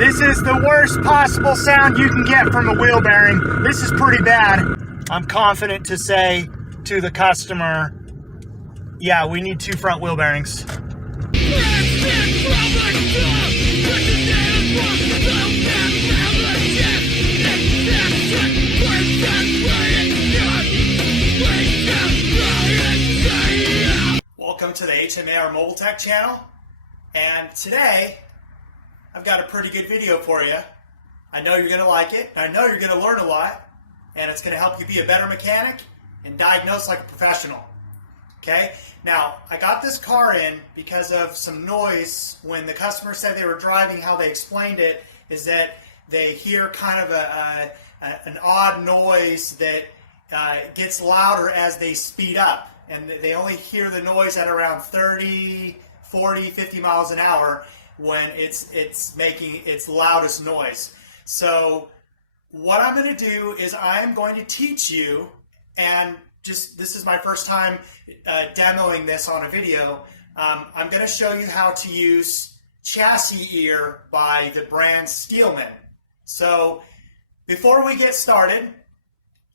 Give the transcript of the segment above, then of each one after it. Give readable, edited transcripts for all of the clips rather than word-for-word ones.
This is the worst possible sound you can get from a wheel bearing. This is pretty bad. I'm confident to say to the customer, yeah, we need 2 front wheel bearings. Welcome to the HMAR Mobile Tech channel, and today I've got a pretty good video for you. I know you're going to like it, I know you're going to learn a lot, and it's going to help you be a better mechanic and diagnose like a professional. Okay, now I got this car in because of some noise. When the customer said they were driving, how they explained it is that they hear kind of an odd noise that gets louder as they speed up. And they only hear the noise at around 30, 40, 50 miles an hour when it's making its loudest noise. So what I'm going to do is I'm going to teach you, and this is my first time demoing this on a video. I'm going to show you how to use CHASIS EAR by the brand STEELMAN. So before we get started,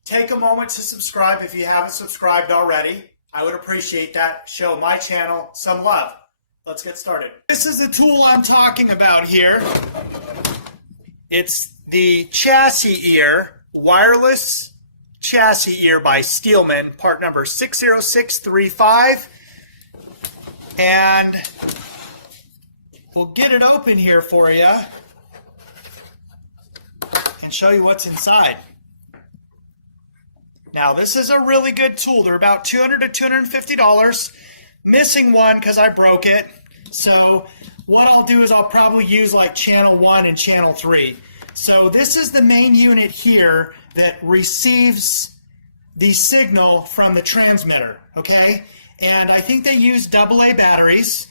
take a moment to subscribe if you haven't subscribed already. I would appreciate that. Show my channel some love. Let's get started. This is the tool I'm talking about here. It's the CHASIS EAR, wireless CHASIS EAR by STEELMAN, part number 60635. And we'll get it open here for you and show you what's inside. Now, this is a really good tool. They're about $200 to $250. Missing one because I broke it. So what I'll do is I'll probably use like channel 1 and channel 3. So this is the main unit here that receives the signal from the transmitter, okay? And I think they use AA batteries.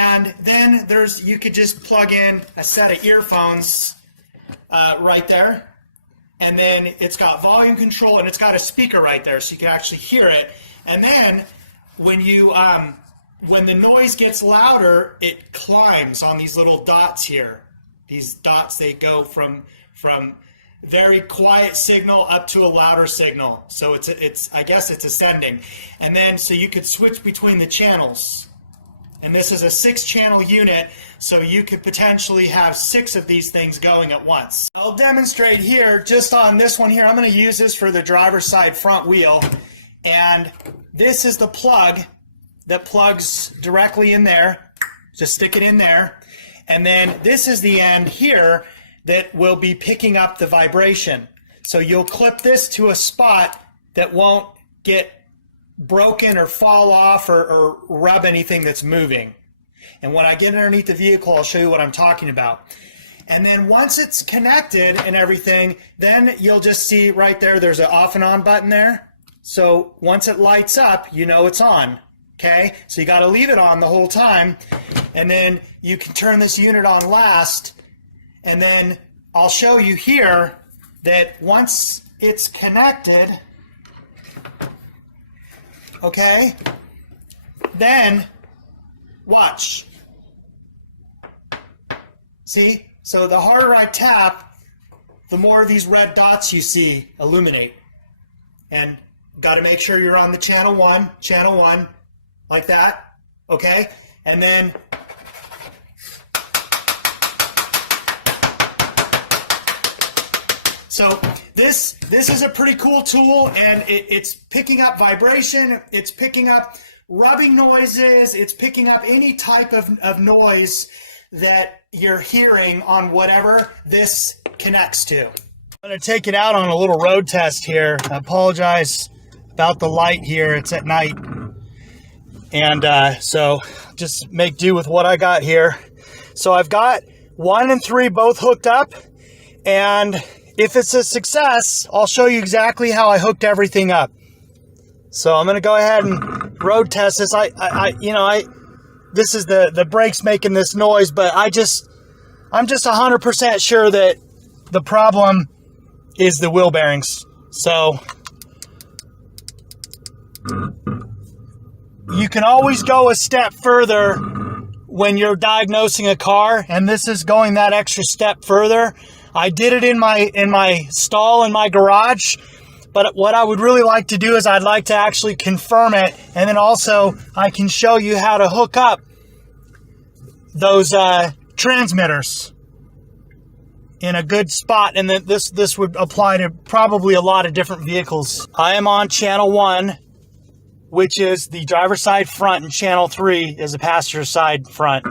And then you could just plug in a set of earphones right there. And then it's got volume control, and it's got a speaker right there, so you can actually hear it. And then when the noise gets louder, it climbs on these little dots here. These dots, they go from very quiet signal up to a louder signal. So I guess it's ascending. And then so you could switch between the channels. And this is a 6-channel unit, so you could potentially have 6 of these things going at once. I'll demonstrate here just on this one here. I'm going to use this for the driver's side front wheel. And this is the plug that plugs directly in there. Just stick it in there. And then this is the end here that will be picking up the vibration. So you'll clip this to a spot that won't get broken or fall off or rub anything that's moving. And when I get underneath the vehicle, I'll show you what I'm talking about. And then once it's connected and everything, then you'll just see right there, there's an off and on button there. So once it lights up, you know it's on. Okay, so you got to leave it on the whole time, and then you can turn this unit on last, and then I'll show you here that once it's connected, okay, then watch. See? So the harder I tap, the more of these red dots you see illuminate. And got to make sure you're on the channel 1, like that, okay? And then so this is a pretty cool tool, and it's picking up vibration, it's picking up rubbing noises, it's picking up any type of noise that you're hearing on whatever this connects to. I'm going to take it out on a little road test here. I apologize about the light here, it's at night. And so just make do with what I got here. So I've got 1 and 3 both hooked up, and if it's a success, I'll show you exactly how I hooked everything up. So I'm going to go ahead and road test this. This is the brakes making this noise, but I'm just 100% sure that the problem is the wheel bearings. So you can always go a step further when you're diagnosing a car, and this is going that extra step further. I did it in my stall in my garage, but what I would really like to do is I'd like to actually confirm it, and then also I can show you how to hook up those transmitters in a good spot, and then this would apply to probably a lot of different vehicles. I am on channel 1, which is the driver's side front, and channel 3 is the passenger side front.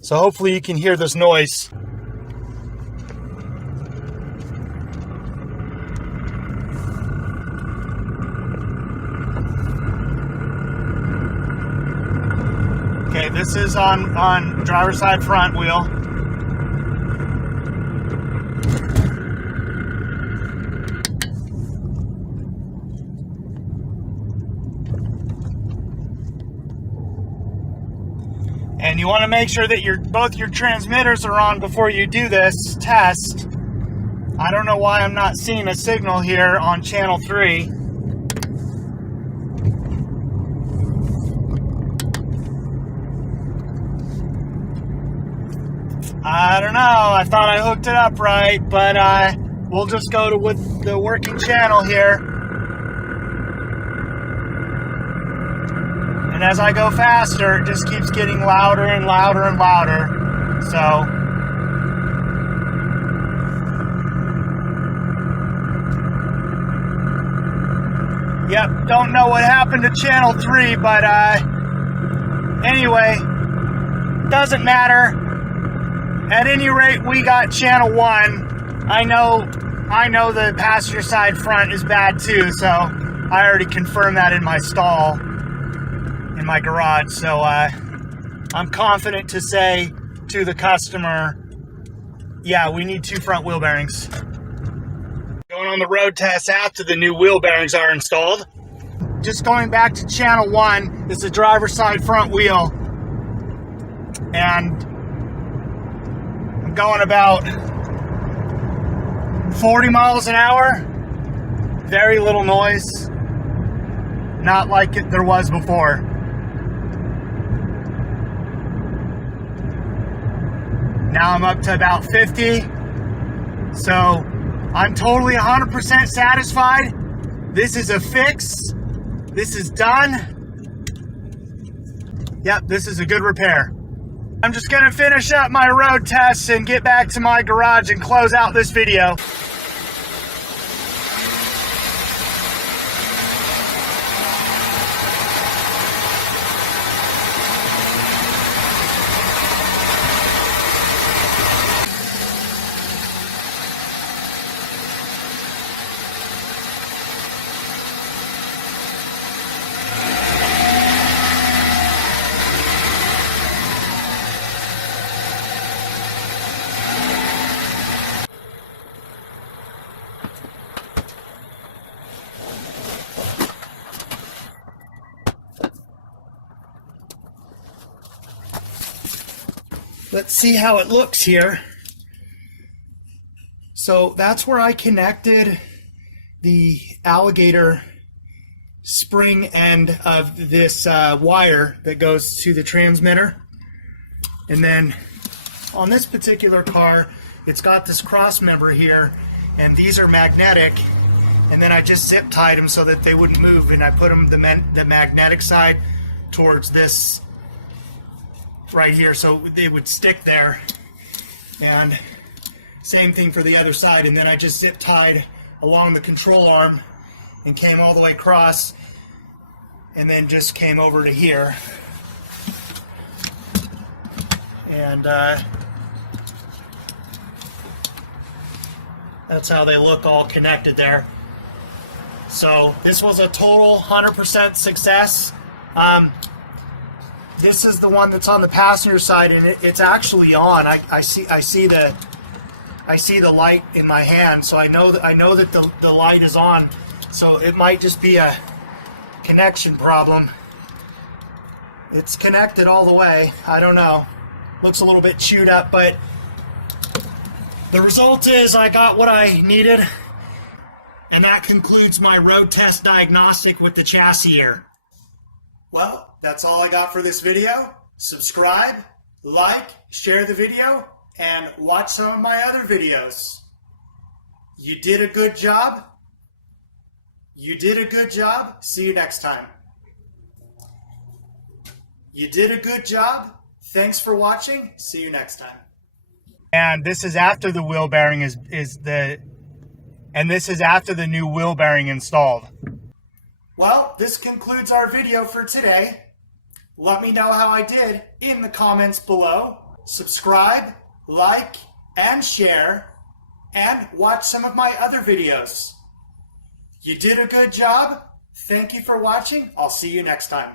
So hopefully you can hear this noise. Okay, this is on driver's side front wheel. And you want to make sure that both your transmitters are on before you do this test. I don't know why I'm not seeing a signal here on channel 3. I don't know. I thought I hooked it up right, but we'll just go with the working channel here. And as I go faster, it just keeps getting louder and louder and louder. So, yep, don't know what happened to channel 3, but anyway, doesn't matter. At any rate, we got channel 1. I know the passenger side front is bad too, so I already confirmed that in my stall in my garage. So I'm confident to say to the customer, yeah, we need 2 front wheel bearings. Going on the road test after the new wheel bearings are installed. Just going back to channel 1, it's the driver's side front wheel, and I'm going about 40 miles an hour. Very little noise, not like there was before. Now I'm up to about 50, so I'm totally 100% satisfied. This is a fix. This is done. Yep, this is a good repair. I'm just gonna finish up my road tests and get back to my garage and close out this video. Let's see how it looks here. So that's where I connected the alligator spring end of this wire that goes to the transmitter. And then on this particular car, it's got this cross member here, and these are magnetic. And then I just zip tied them so that they wouldn't move, and I put them the magnetic side towards this right here, so they would stick there. And same thing for the other side, and then I just zip tied along the control arm and came all the way across, and then just came over to here. And that's how they look all connected there. So this was a total 100% success. This is the one that's on the passenger side, and it's actually on. I see the light in my hand, so I know that the light is on. So it might just be a connection problem. It's connected all the way. I don't know. Looks a little bit chewed up, but the result is I got what I needed, and that concludes my road test diagnostic with the CHASIS EAR. Well, that's all I got for this video. Subscribe, like, share the video, and watch some of my other videos. You did a good job. You did a good job. See you next time. You did a good job. Thanks for watching. See you next time. And this is after the wheel bearing this is after the new wheel bearing installed. Well, this concludes our video for today. Let me know how I did in the comments below. Subscribe, like, and share, and watch some of my other videos. You did a good job. Thank you for watching. I'll see you next time.